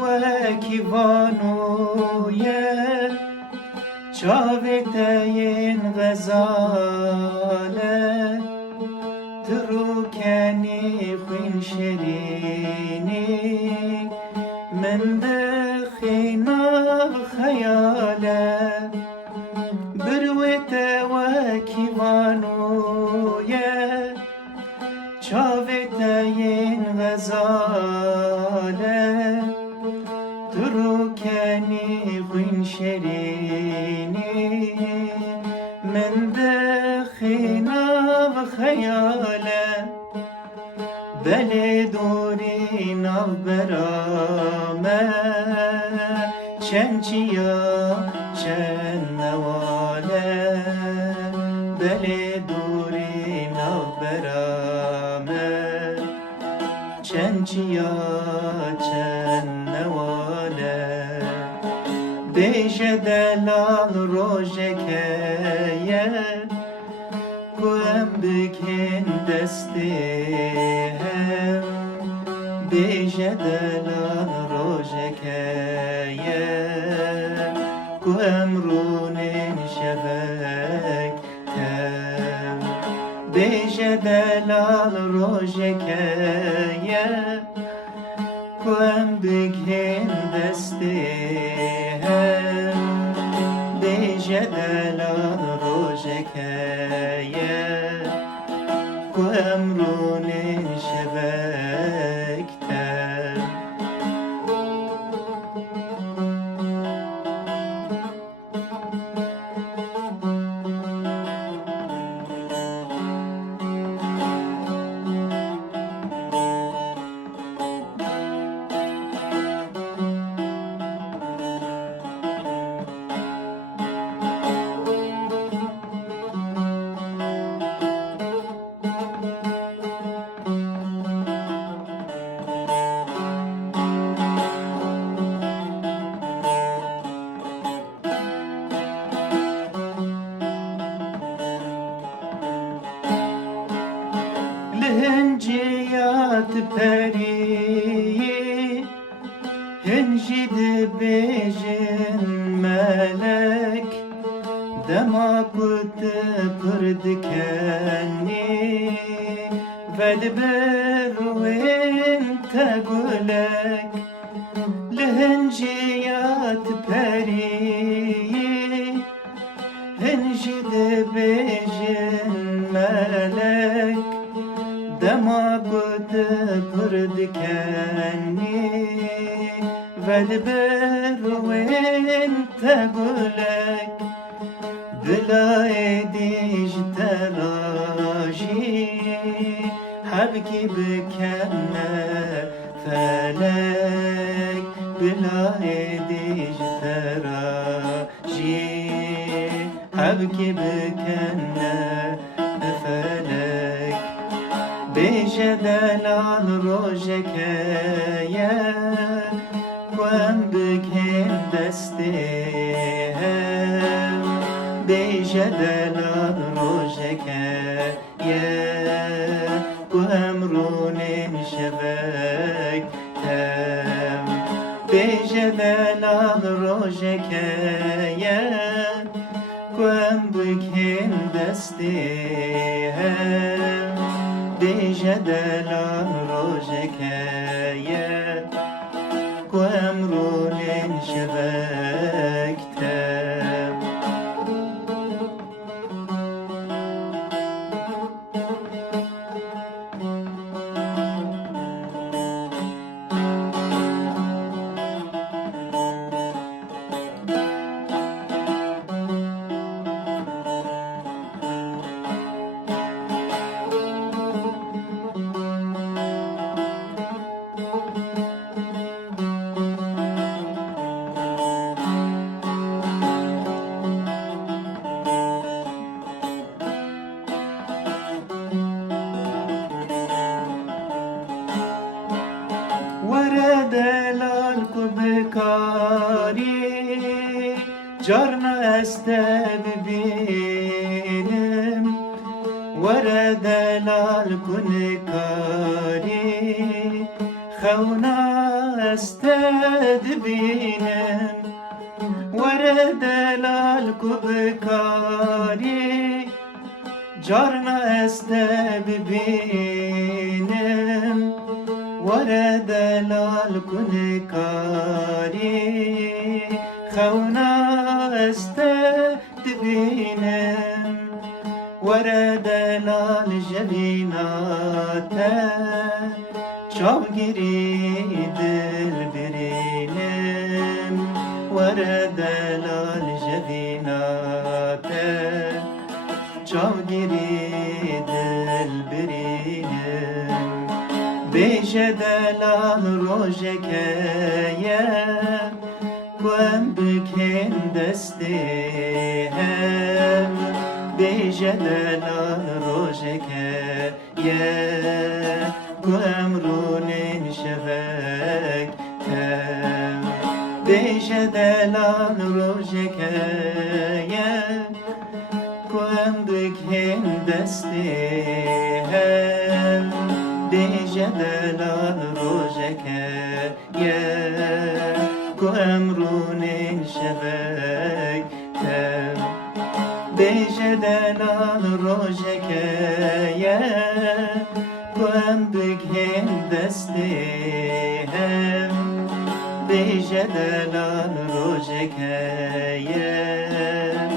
وکی وانویه چاوتین غزاله تروکنی خوین شیرینی من دخینا خیاله بروت وکی وانویه چاوتین غزاله تروکنی خوین شیرینی من دخینا خیاله بله دوری ناو برامه چند چیا چند نواله بله دوری ناو برامه چند چیا چند نواله بیشه دلال روژکه کوم بکن دسته هم بیشه دلال روژکه کوم رونین شبک تم بیشه دلال روژکه کوم بکن دسته هم بیشه دلال روژکه کوم رونین شبک تم هنجيات بري هنجي دبيجن ملك دما كنت بردكني فدبر وانت قولك لهنجيات بري هنجي دبيجن ملك دما بود پردکنی ودبر وین تگولک بلای دیج تراجی حبکی بکنه فلک بلای دیج تراجی حبکی بکنه فلک بیشه دلال روژکه کوم بکن دسته هم بیشه دلال روژکه کوم رونین شبک تم بیشه دلال روژکه کوم بکن دسته هم بیشه دلال روژکه کوم رونین شبک تم بکاری جرنا استد ببینم وره دلال کن کاری خونا استدبينم ورد الكبكاري جارنا استبينم ورد الكنكاري خونا استدبينم ورد الجبينات شوقري دلبرينم ورد الجبينات شوقري دلبرينم بجدل روجك يا كوام بكين دستهم بجدل روجك يا كوام رونين شبك بجدل روجك يا كوام بكين دستهم بجدل روجك يا كأمرون شبك بجدل روجك يا كأم بكين دستهم بجدل روجك يا